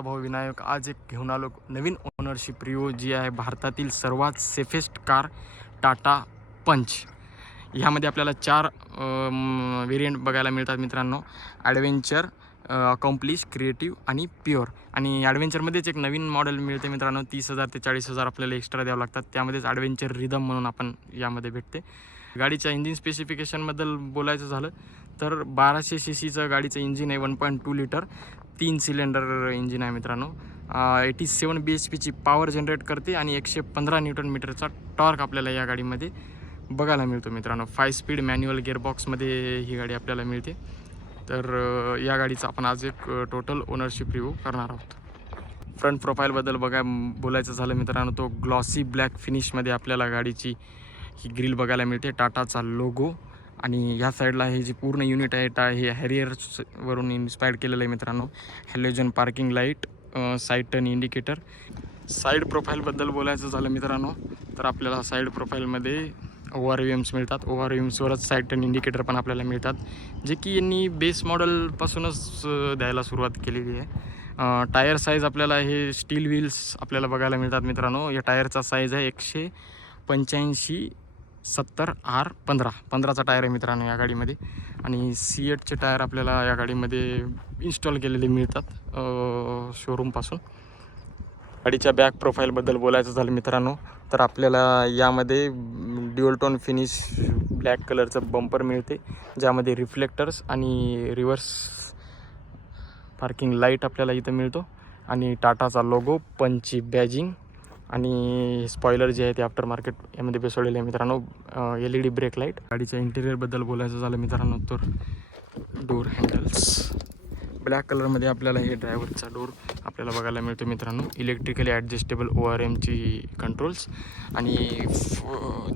तुमचा भाऊ विनायक आज एक घेऊन आलो नवीन ओनरशिप रिओ जी आहे भारतातील सर्वात सेफेस्ट कार टाटा पंच। ह्यामध्ये आपल्याला 4 व्हेरियंट बघायला मिळतात मित्रांनो, ॲडव्हेंचर, अकॉम्प्लिश, क्रिएटिव्ह आणि प्युअर। आणि ॲडव्हेंचरमध्येच एक नवीन मॉडेल मिळते मित्रांनो, 30,000 ते 40,000 आपल्याला एक्स्ट्रा द्यावं लागतात, त्यामध्येच ॲडव्हेंचर रिदम म्हणून आपण यामध्ये भेटते। गाडीच्या इंजिन स्पेसिफिकेशनबद्दल बोलायचं झालं तर 1200 सीसीचं गाडीचं इंजिन आहे, 1.2 लिटर 3 सिलेंडर इंजिन आहे मित्रांनो। 87 BHPची पॉवर जनरेट करते आणि 115 न्यूटन मीटरचा टॉर्क आपल्याला या गाडीमध्ये बघायला मिळतो मित्रांनो। 5 स्पीड मॅन्युअल गिअरबॉक्समध्ये ही गाडी आपल्याला मिळते। तर या गाडीचा आपण आज एक टोटल ओनरशिप रिव्ह्यू करणार आहोत। फ्रंट प्रोफाईलबद्दल बोलायचं झालं मित्रांनो, तो ग्लॉसी ब्लॅक फिनिशमध्ये आपल्याला गाडीची ही ग्रिल बघायला मिळते, टाटाचा लोगो। आणि ह्या साईडला हे जी पूर्ण युनिट आहे हे हॅरियरवरून इन्स्पायर्ड केलेलं आहे मित्रांनो। Halogen parking light, side turn indicator. Side प्रोफाईलबद्दल बोलायचं झालं मित्रांनो तर आपल्याला साईड प्रोफाईलमध्ये ORVMs मिळतात। ORVMsवरच साईड टर्न इंडिकेटर पण आपल्याला मिळतात, जे की यांनी बेस मॉडेलपासूनच द्यायला सुरुवात केलेली आहे। टायर साईज आपल्याला हे स्टील व्हील्स आपल्याला बघायला मिळतात मित्रांनो। या टायरचा साईज आहे 185/70R15चा टायर आहे मित्रांनो या गाडीमध्ये। आणि C8चे टायर आपल्याला या गाडीमध्ये इन्स्टॉल केलेले मिळतात शोरूमपासून। गाडीच्या बॅक प्रोफाईलबद्दल बोलायचं झालं मित्रांनो तर आपल्याला यामध्ये ड्युअल टोन फिनिश ब्लॅक कलरचं बंपर मिळते, ज्यामध्ये रिफ्लेक्टर्स आणि रिव्हर्स पार्किंग लाईट आपल्याला इथं मिळतो। आणि टाटाचा लोगो, पंचची बॅजिंग आणि स्पॉयलर जे आहे ते आफ्टर मार्केट यामध्ये बसवलेले आहे मित्रांनो। LED brake light. गाडीच्या इंटिरियरबद्दल बोलायचं झालं मित्रांनो तर डोर हँडल्स ब्लॅक कलरमध्ये आपल्याला हे ड्रायव्हरचा डोर आपल्याला बघायला मिळतो मित्रांनो। इलेक्ट्रिकली ॲडजस्टेबल ORMची कंट्रोल्स आणि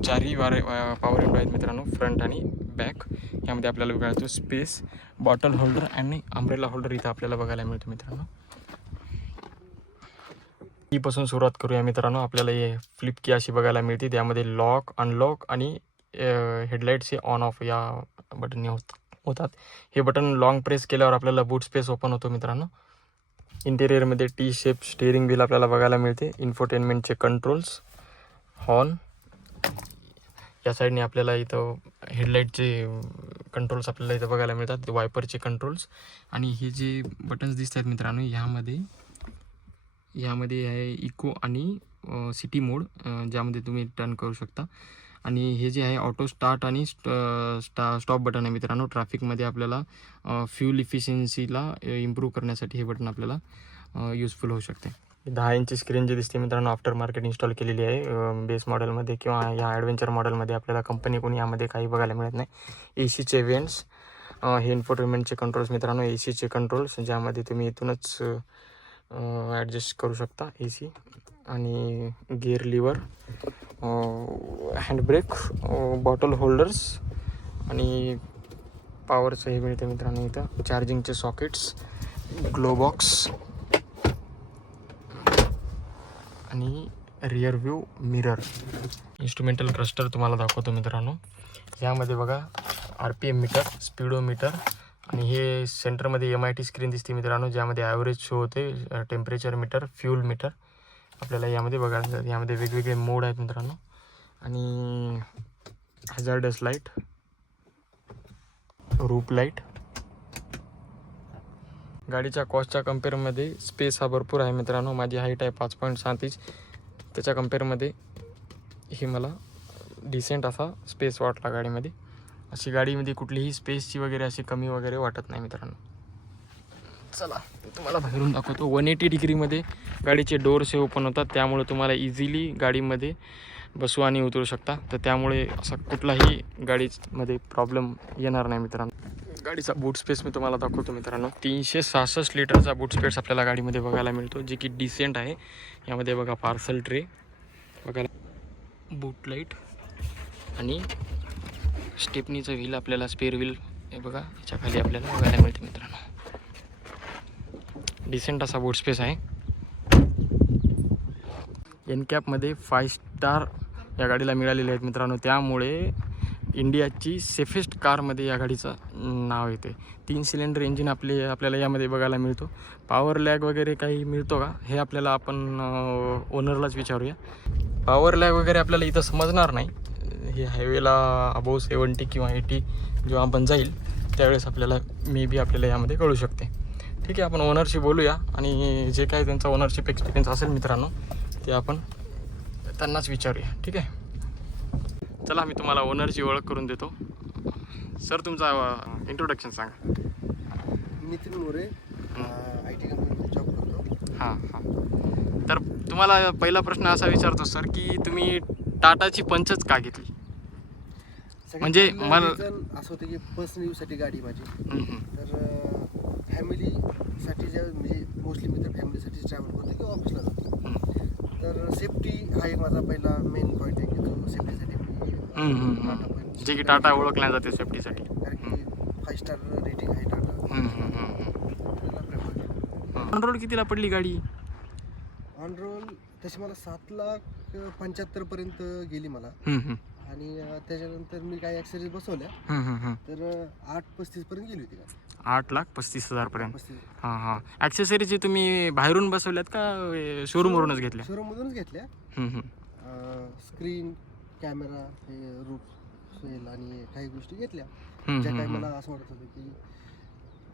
4ही पॉवर विंडो आहेत मित्रांनो, फ्रंट आणि बॅक। यामध्ये आपल्याला बघायला मिळतो स्पेस, बॉटल होल्डर आणि अम्ब्रेला होल्डर इथं आपल्याला बघायला मिळतो मित्रांनो। कीपासून सुरुवात करूया मित्रांनो। आपल्याला हे फ्लिप की अशी बघायला मिळते, त्यामध्ये लॉक, अनलॉक आणि हेडलाईट्स ऑन ऑफ या बटनने होतात। हे बटन लॉंग प्रेस केल्यावर आपल्याला बूट स्पेस ओपन होतो मित्रांनो। इंटेरियरमध्ये टी शेप स्टेअरिंग व्हील आपल्याला बघायला मिळते, इन्फोटेनमेंटचे कंट्रोल्स, हॉर्न। या साईडने आपल्याला इथं हेडलाईटचे कंट्रोल्स आपल्याला इथं बघायला मिळतात, वायपरचे कंट्रोल्स। आणि हे जे बटन्स दिसत आहेत मित्रांनो यामध्ये आहे इको आणि सिटी मोड, ज्यामध्ये तुम्ही टर्न करू शकता। आणि हे जे आहे ऑटो स्टार्ट आणि स्टॉप बटन आहे मित्रांनो। ट्रॅफिकमध्ये आपल्याला फ्यूल इफिशियन्सीला इम्प्रूव्ह करण्यासाठी हे बटन आपल्याला यूजफुल होऊ शकते। 10 इंची स्क्रीन जी दिसते मित्रांनो आफ्टर मार्केट इन्स्टॉल केलेली आहे बेस मॉडेलमध्ये किंवा या ॲडव्हेंचर मॉडेलमध्ये आपल्याला कंपनीकडून यामध्ये काही बघायला मिळत नाही। ACचे वेंट्स, हे इन्फोटेनमेंटचे कंट्रोल्स मित्रांनो, ACचे कंट्रोल्स ज्यामध्ये तुम्ही इथूनच ॲडजस्ट करू शकता AC। आणि gear lever, handbrake, bottle holders आणि पॉवरचं हे मिळते मित्रांनो इथं, चार्जिंगचे सॉकेट्स, ग्लो बॉक्स आणि rear view mirror. Instrumental cluster तुम्हाला दाखवतो मित्रांनो। यामध्ये बघा RPM मीटर, स्पीडोमीटर आणि हे सेंटरमध्ये MIT स्क्रीन दिसते मित्रांनो, ज्यामध्ये ॲव्हरेज शो होते, टेम्परेचर मीटर, फ्यूल मीटर आपल्याला यामध्ये बघायला मिळतात। यामध्ये वेगवेगळे मोड आहेत मित्रांनो। आणि हॅझार्डस लाईट, रूप लाईट। गाडीच्या कॉस्टच्या कम्पेअरमध्ये स्पेस हा भरपूर आहे मित्रांनो। माझी हाईट आहे 5.7 इंच, त्याच्या कम्पेअरमध्ये ही मला डिसेंट असा स्पेस वाटला गाडीमध्ये। अशी गाडीमध्ये कुठलीही स्पेसची वगैरे अशी कमी वगैरे वाटत नाही मित्रांनो। चला तुम्हाला बाहेरून दाखवतो। 180 डिग्रीमध्ये गाडीचे डोर्स हे ओपन होतात, त्यामुळे तुम्हाला इझिली गाडीमध्ये बसू आणि उतरू शकता। तर त्यामुळे असा कुठलाही गाडीमध्ये प्रॉब्लेम येणार नाही मित्रांनो। गाडीचा बूट स्पेस मी तुम्हाला दाखवतो मित्रांनो। 366 लिटरचा बूट स्पेस आपल्याला गाडीमध्ये बघायला मिळतो, जे की डिसेंट आहे। यामध्ये बघा पार्सल ट्रे बघायला, बूट लाईट आणि स्टेपनीचं व्हील आपल्याला, स्पेअर व्हील हे बघा याच्या खाली आपल्याला बघायला मिळते मित्रांनो। डिसेंट असा बूट स्पेस आहे। एनकॅपमध्ये 5 स्टार या गाडीला मिळालेले आहेत मित्रांनो, त्यामुळे इंडियाची सेफेस्ट कारमध्ये या गाडीचं नाव येते. 3 सिलेंडर इंजिन आपल्याला यामध्ये बघायला मिळतो. पॉवर लॅग वगैरे काही मिळतो का हे आपल्याला आपण ओनरलाच विचारूया. पॉवर लॅग वगैरे आपल्याला इथं समजणार नाही. हे हायवेला अबाव 70 किंवा 80 जेव्हा आपण जाईल त्यावेळेस आपल्याला मे बी आपल्याला यामध्ये कळू शकते. ठीक आहे, आपण ओनरशी बोलूया आणि जे काय त्यांचा ओनरशिप एक्सपिरियन्स असेल मित्रांनो ते आपण त्यांनाच विचारूया. ठीक आहे, चला मी तुम्हाला ओनरची ओळख करून देतो. सर तुमचा इंट्रोडक्शन सांगा. नितीन मोरे, IT कंपनीमध्ये जॉब करतो. हां हां, तर तुम्हाला पहिला प्रश्न असा विचारतो सर की तुम्ही टाटाची पंचच का घेतली? म्हणजे मला असं होतं की पर्सनल यूजसाठी गाडी माझी. तर फॅमिलीसाठी ज्या म्हणजे मोस्टली मी तर फॅमिलीसाठी ट्रॅव्हल करतो किंवा ऑफिसला जातो. तर सेफ्टी हा एक माझा पहिला मेन पॉईंट आहे की जो सेफ्टीसाठी जे की टाटा ओळखल्या जाते सेफ्टीसाठी. कारण की 5 स्टार रेटिंग आहे टाटा. ऑन रोड कितीला पडली गाडी? ऑन रोड तशी मला 7,75,000 पर्यंत गेली मला. आणि त्याच्यानंतर मी काही ॲक्सेसरीज बसवल्या तर 8,35,000 पर्यंत गेली होती का. 8,35,000 पर्यंत. हां हां, ॲक्सेसरीज तुम्ही बाहेरून बसवल्यात का शोरूमवरूनच घेतल्या? शोरूममधूनच घेतल्या. स्क्रीन, कॅमेरा, हे रूफ सेल आणि काही गोष्टी घेतल्या ज्या काही मला असं वाटत होतं की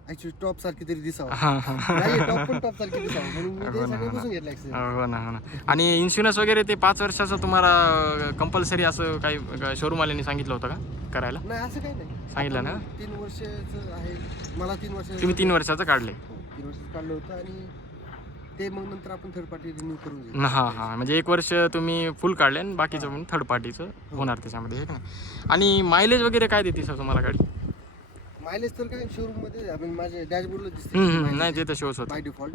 ॲक्च्युली टॉप सारखी तरी दिसावं. टॉप सारखी दिसावं म्हणून मी ते सगळे बसून घेतलं ॲक्सेसरीज. हो ना हो ना. आणि इन्शुरन्स वगैरे ते 5 वर्षाचं तुम्हाला कंपल्सरी असं काही शोरूमवाल्यांनी सांगितलं होतं का करायला? नाही, असं काही नाही सांगितलं ना. 3 वर्षाचं आहे मला. 3 वर्ष तुम्ही 3 वर्षाचं काढले? 3 वर्षाचं काढलं होतं आणि ते मग नंतर आपण थर्ड पार्टी रिन्यू करून घेऊ. हां हां, म्हणजे 1 वर्ष तुम्ही फुल काढले आणि बाकीचं पण थर्ड पार्टीचं होणार त्याच्यामध्ये हे का. आणि मायलेज वगैरे काय देते सर तुम्हाला गाडी? मायलेज तर काय शोरूममध्ये आपण माझ्या डॅशबोर्डला दिसते. नाही ते तर शोज होतं बाय डिफॉल्ट.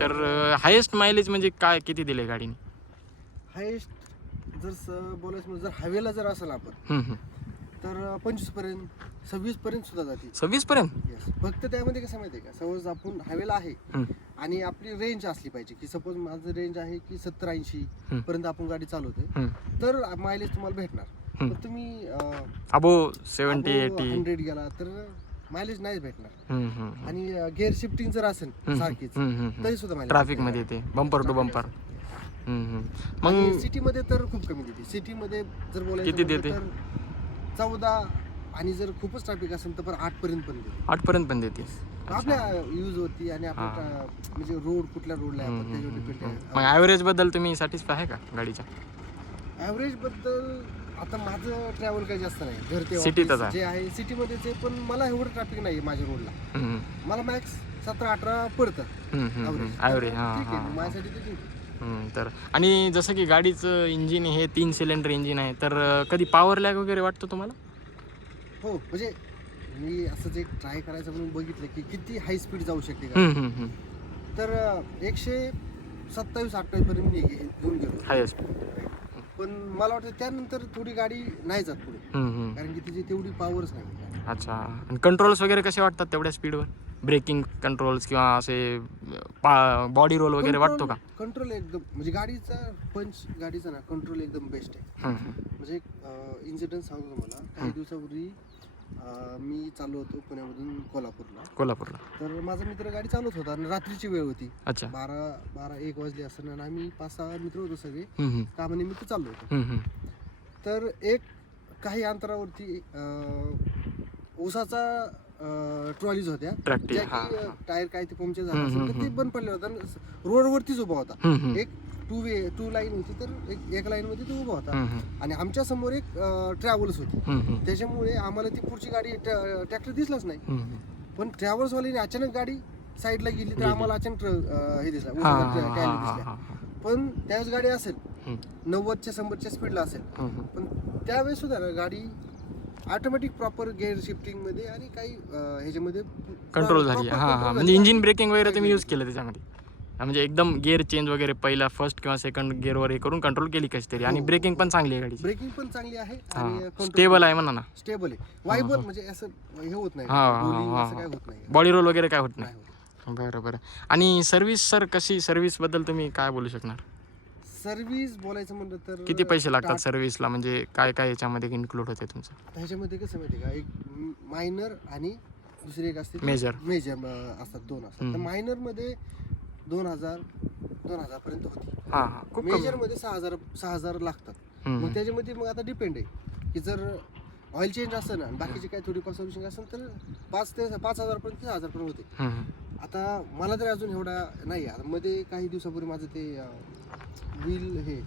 तर हायेस्ट मायलेज म्हणजे काय किती दिले गाडीने? हायेस्ट जर बोलायचं म्हणजे जर हायवेला जर असेल आपण तर 25 पर्यंत, 26 पर्यंत सुद्धा जाते. 26 पर्यंत? येस. फक्त त्यामध्ये कसं माहिती आहे का, सपोज आपण हायवेला आहे आणि आपली रेंज असली पाहिजे की सपोज माझं रेंज आहे की 70-80 पर्यंत आपण गाडी चालवतोय तर मायलेज तुम्हाला भेटणार. तर तुम्ही अबो 70-80 100 गेला तर मायलेज नाहीच भेटणार. आणि गिअर शिफ्टिंग जर असेल सारखीच तरी सुद्धा मायलेज ट्रॅफिक मध्ये येते बंपर टू बंपर. मग सिटीमध्ये तर खूप कमी देते. सिटीमध्ये जर बोलायचं किती देते? तर 14 आणि जर खूपच ट्रॅफिक असेल तर 8 पर्यंत पण देते. 8 पर्यंत पण देते आपल्या यूज होती आणि आपल्या म्हणजे रोड कुठल्या रोडला आहे आपण त्याच्यावर डिपेंड आहे. मग ॲव्हरेज बद्दल तुम्ही सॅटिस्फाय आहे का गाडीच्या? ॲव्हरेज बद्दल आता माझं ट्रॅव्हल काही जास्त नाही. घर ते सिटीतच जे आहे सिटीमध्येच आहे पण मला एवढं ट्रॅफिक नाही माझ्या रोडला. मला मॅक्स 17-18 पडतं ॲव्हरेज. माझ्यासाठी ते ठीक आहे. तर आणि जसं की गाडीचं इंजिन हे 3 सिलेंडर इंजिन आहे तर कधी पॉवर लॅग वगैरे वाटतो तुम्हाला? हो, म्हणजे मी असंच एक ट्राय करायचं म्हणून बघितलं की किती हाय स्पीड जाऊ शकते का. तर 127-28 पर्यंत मी घेऊन गेलो हायेस्ट. पण मला वाटतं त्यानंतर थोडी गाडी नाही जात पुढे कारण की तिची तेवढी पॉवरच नाही. अच्छा, आणि कंट्रोल्स वगैरे कसे वाटतात तेवढ्या स्पीडवर? ब्रेकिंग कंट्रोल्स किंवा असे बॉडी रोल वगैरे वाटतो का? कंट्रोल एकदम म्हणजे गाडीचा पंच गाडीचा ना कंट्रोल एकदम बेस्ट आहे. म्हणजे एक इन्सिडेंट सांगतो तुम्हाला. काही दिवसापूर्वी मी चाललो होतो पुण्यामधून कोल्हापूरला. तर माझा मित्र गाडी चालवत होता आणि रात्रीची वेळ होती. अच्छा. 12-1 वाजले असताना आम्ही 5-6 मित्र होतो सगळे कामानिमित्त चाललो होतो. तर एक काही अंतरावरती ऊसाचा ट्रॉलीज होत्या ज्या की टायर काय ते पंक्चर झालं असेल तर ते बंद पडले होता. रोडवरतीच उभा होता. एक टू लाईन होती तर एक लाईन मध्ये तो उभा होता आणि आमच्या समोर एक ट्रॅव्हल्स होती. त्याच्यामुळे आम्हाला ती पुढची गाडी ट्रॅक्टर दिसलाच नाही. पण ट्रॅव्हल्स वाल्याने अचानक गाडी साईडला गेली तर आम्हाला अचानक हे दिसला. पण त्यावेळेस गाडी असेल 90च्या 100च्या स्पीडला असेल पण त्यावेळेस सुद्धा गाडी ऑटोमॅटिक प्रॉपर गिअर शिफ्टिंग मध्ये आणि काही ह्याच्यामध्ये कंट्रोल झाली. म्हणजे इंजिन ब्रेकिंग वगैरे तुम्ही यूज केलं त्याच्यामध्ये? म्हणजे एकदम गिअर चेंज वगैरे पहिला फर्स्ट किंवा सेकंड गिअरवर हे करून कंट्रोल केली कशी तरी. आणि ब्रेकिंग पण चांगली आहे गाडीची? ब्रेकिंग पण चांगली आहे आणि स्टेबल आहे म्हणा ना. स्टेबल आहे. वायबर म्हणजे असं हे होत नाही, असं काय होत नाही. बॉडी रोल वगैरे काय होत नाही. बरं. आणि सर्व्हिस सर कशी? सर्व्हिस बद्दल तुम्ही काय बोलू शकणार? सर्व्हिस बोलायचं म्हणलं तर किती पैसे लागतात सर्व्हिसला, म्हणजे काय काय याच्यामध्ये इन्क्लूड होते तुमचं? ह्याच्यामध्ये कसं माहिती का, एक मायनर आणि दुसरी एक असते मेजर असतात, दोन असतात. तर मायनर मध्ये 2000 पर्यंत होती. हां हां, खूप कमी. मेजर मध्ये 6,000 लागतात. मग त्याच्यामध्ये मग आता डिपेंड आहे की जर ऑइल चेंज असेल ना आणि बाकीचे काही थोडीफार सर्व्हिसिंग असेल तर 5,000 पर्यंत 6,000 पर्यंत होते. आता मला तरी अजून एवढा नाही. आता मध्ये काही दिवसापूर्वी माझं ते व्हील हे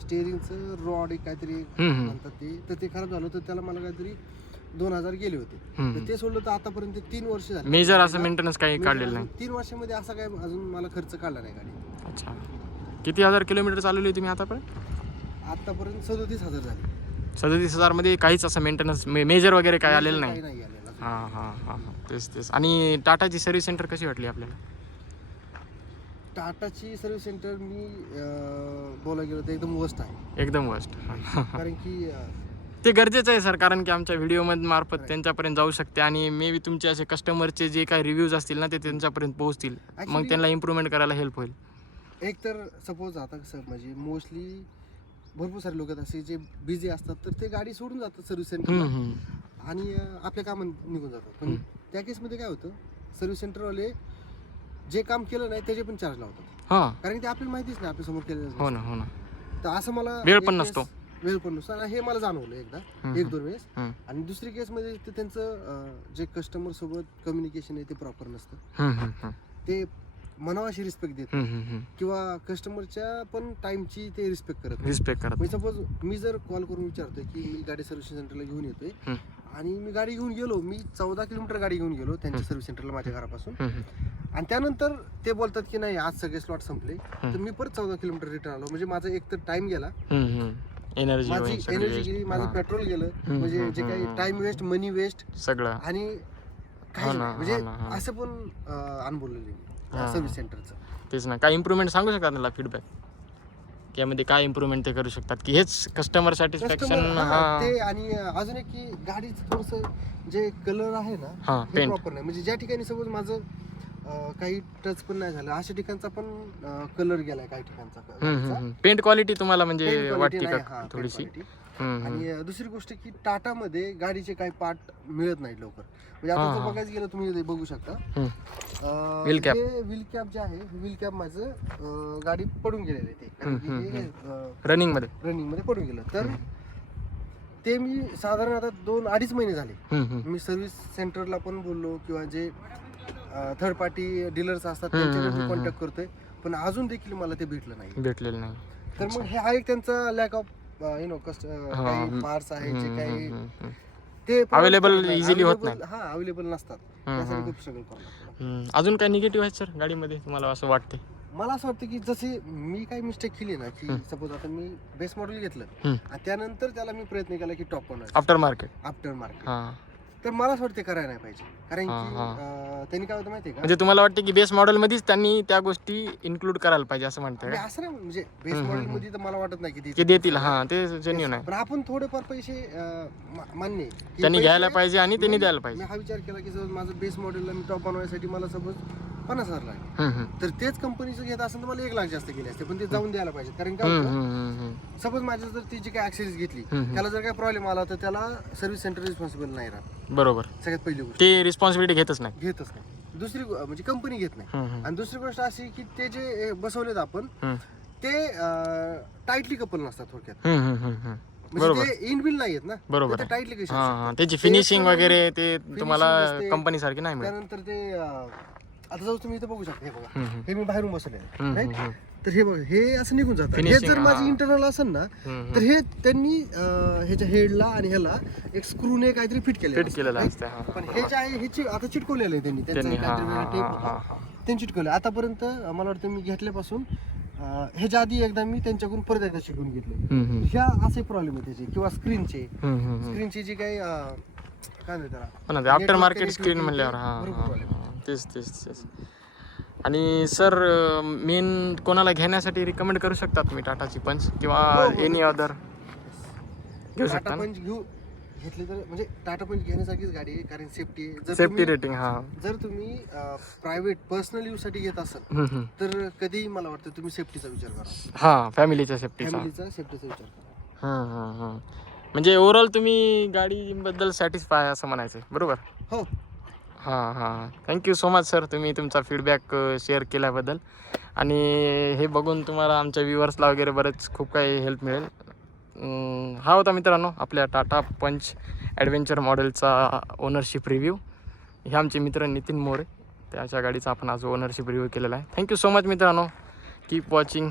स्टेअरिंगचं रॉड एक काहीतरी म्हणतात ते, तर ते खराब झालं होतं. त्याला मला काहीतरी 2,000 गेले होते. तर ते सोडलं तर आतापर्यंत 3 वर्ष झाली. मेजर असं मेंटेनन्स काही काढलेलं नाही? 3 वर्षामध्ये असा काय अजून मला खर्च काढला नाही गाडी. अच्छा, किती हजार किलोमीटर चालवली तुम्ही आतापर्यंत? 37,000 झाले. 37,000 मध्ये काहीच असं मेंटेनन्स मेजर वगैरे काय आलेलं नाही? काही नाही आलेलं. हां हां हां हां, तेच. आणि टाटाची सर्व्हिस सेंटर कशी वाटली आपल्याला? टाटाची सर्व्हिस सेंटर मी बोलायला गेलो तर एकदम वर्स्ट आहे. एकदम वर्स्ट. कारण की ते गरजेचं आहे सर, कारण की आमच्या व्हिडिओमध्ये मार्फत त्यांच्यापर्यंत जाऊ शकते आणि मे बी तुमचे असे कस्टमरचे जे काही रिव्ह्यूज असतील ना ते त्यांच्यापर्यंत पोहोचतील, मग त्यांना इम्प्रूव्हमेंट करायला हेल्प होईल. एक तर सपोज आता कसं म्हणजे मोस्टली भरपूर सारे लोक असे जे बिझी असतात तर ते गाडी सोडून जातात सर्व्हिस सेंटरला आणि आपल्या कामात निघून जातात. पण त्या केसमध्ये काय होतं, सर्व्हिस सेंटरवाले जे काम केलं नाही त्याचे पण चार्ज लावतात. हां, कारण की आपल्याला माहितीच नाही आपल्या समोर केलेलं. हो ना. तर असं मला वेळ पण नसतो. हे मला जाणवलं एकदा 1-2 वेळेस. आणि दुसरी केस मध्ये ते त्यांचं जे कस्टमर सोबत कम्युनिकेशन आहे ते प्रॉपर नसतं. ते मनावाशी रिस्पेक्ट देत किंवा कस्टमरच्या पण टाइमची ते रिस्पेक्ट करत. सपोज मी जर कॉल करून विचारतोय की मी गाडी सर्व्हिस सेंटरला घेऊन येतोय आणि मी गाडी घेऊन गेलो, मी 14 किलोमीटर गाडी घेऊन गेलो त्यांच्या सर्व्हिस सेंटरला माझ्या घरापासून, आणि त्यानंतर ते बोलतात की नाही आज सगळे स्लॉट संपले, तर मी परत 14 किलोमीटर रिटर्न आलो. म्हणजे माझा एक तर टाइम गेला, माझी एनर्जी गेली, माझं पेट्रोल गेलं, म्हणजे जे काही टाइम वेस्ट, मनी वेस्ट सगळं, आणि काही म्हणजे असं पण अनबोललेलं सर्व्हिस सेंटरचं. तेच ना, काय इम्प्रूव्हमेंट सांगू शकता त्याला फीडबॅक, यामध्ये काय इम्प्रूव्हमेंट ते करू शकतात की हेच कस्टमर सॅटिस्फॅक्शन? ते आणि अजून एक की गाडीचं थोडंसं जे कलर आहे ना हे प्रॉपर नाही. म्हणजे ज्या ठिकाणी सपोज माझं काही टच पण नाही झालं, अशा ठिकाणचा पण कलर गेलाय काही ठिकाणचा. पेंट क्वालिटी तुम्हाला म्हणजे वाटते का थोडीशी? आणि दुसरी गोष्ट की टाटामध्ये गाडीचे काही पार्ट मिळत नाहीत लवकर. म्हणजे आता जर बघायचं गेलं तुम्ही बघू शकता, व्हील कॅप जे आहे, व्हील कॅप माझं गाडी पडून गेलेलं आहे ते रनिंग मध्ये पडून गेलं. तर ते मी साधारण आता 2-2.5 महिने झाले मी सर्व्हिस सेंटरला पण बोललो किंवा जे थर्ड पार्टी डीलर्स असतात त्यांच्याकडे कॉन्टॅक्ट करतोय, पण अजून देखील मला ते भेटलेलं नाही. तर मग हे हा एक त्यांचा लॅक ऑफ काही पार्ट्स आहे जे काही ते अवेलेबल इझिली होत नाही. अवेलेबल नसतात, त्यासाठी खूप स्ट्रगल करावं. अजून काय निगेटिव्ह आहेत सर गाडीमध्ये तुम्हाला असं वाटते? मला असं वाटतं की जसे मी काही मिस्टेक केली ना, की सपोज आता मी बेस मॉडेल घेतलं आणि त्यानंतर त्याला मी प्रयत्न केला की टॉप बनवायचा आफ्टर मार्केट, तर मला असं वाटतं करायला नाही पाहिजे. कारण की त्यांनी काय होतं माहितीये का, म्हणजे तुम्हाला वाटतं की बेस मॉडेल मध्येच त्यांनी त्या गोष्टी इन्क्लूड करायला पाहिजे असं म्हणताय? असं नाही, म्हणजे बेस मॉडेल मध्ये तर मला वाटत नाही की देतील. ते जेन्युइन आहे, पण आपण थोडेफार पैसे मान्य त्यांनी घ्यायला पाहिजे आणि त्यांनी द्यायला पाहिजे. मी हा विचार केला की जर माझं बेस मॉडेलला मी टॉप बनवायसाठी मला सपोज 50,000 लागेल, तर तेच कंपनीचं घेत असेल तर मला 1 लाख जास्त गेले असते, पण ते जाऊन द्यायला पाहिजे. कारण काय सपोज माझ्या जर ती जी काही ऍक्सेसरीज घेतली त्याला जर काही प्रॉब्लेम आला तर त्याला सर्व्हिस सेंटर रिस्पॉन्सिबल नाही राहत. बरोबर, सगळ्यात पहिली गोष्ट ते रिस्पॉन्सिबिलिटी घेतच नाही. दुसरी म्हणजे कंपनी घेत नाही. आणि दुसरी गोष्ट अशी की ते जे बसवलेत आपण ते टाईटली कपल नसतात थोडक्यात. म्हणजे ते इनबिल नाही आहेत ना, बरोबर, टाईटली कशी त्याची फिनिशिंग वगैरे ते तुम्हाला कंपनी सारखी नाही मिळत. त्यानंतर ते आता जाऊ तुम्ही इथं बघू शकता, हे बघा, हे मी बाहेरून बसवले राईट, तर हे बघा हे असं निघून जातं. हे जर माझी इंटरनल असेल ना तर हे त्यांनी ह्याच्या हेडला आणि ह्याला एक स्क्रूने काहीतरी फिट केलेलं असतं. पण हे जे आहे हे आता चिटकवलेलं आहे त्यांनी त्यांनी चिटकवलं. आतापर्यंत मला वाटतं मी घेतल्यापासून ह्याच्या आधी एकदा मी त्यांच्याकडून परत एकदा शिकून घेतलं. ह्या असे प्रॉब्लेम आहे त्याचे, किंवा स्क्रीनची जी काही काय म्हणतात आफ्टर मार्केट स्क्रीन म्हणल्यावर तेच. आणि सर मेन कोणाला घेण्यासाठी रिकमेंड करू शकता तुम्ही टाटाची पंच किंवा एनी अदर घेऊ शकता? पंच घेतली तर म्हणजे टाटा पंच घेण्यासारखीच गाडी आहे, कारण सेफ्टी आहे. सेफ्टी रेटिंग हां. जर तुम्ही प्रायव्हेट पर्सनल यूज साठी घेत असाल तर कधीही मला वाटतं तुम्ही सेफ्टीचा विचार करा. हां, फॅमिलीच्या सेफ्टीचा. फॅमिलीचा सेफ्टीचा विचार करा. म्हणजे ओव्हरऑल तुम्ही गाडीबद्दल सॅटिस्फाय असं म्हणायचं आहे, बरोबर? हो. हां हां. थँक्यू सो मच सर, तुम्ही तुमचा फीडबॅक शेअर केल्याबद्दल. आणि हे बघून तुम्हाला आमच्या व्ह्युअर्सला वगैरे बरेच खूप काही हेल्प मिळेल. हा होता मित्रांनो आपल्या टाटा पंच ॲडव्हेंचर मॉडेलचा ओनरशिप रिव्ह्यू. हे आमचे मित्र नितीन मोरे, त्याच्या गाडीचा आपण आज ओनरशिप रिव्ह्यू केलेला आहे. थँक्यू सो मच मित्रांनो, कीप वॉचिंग.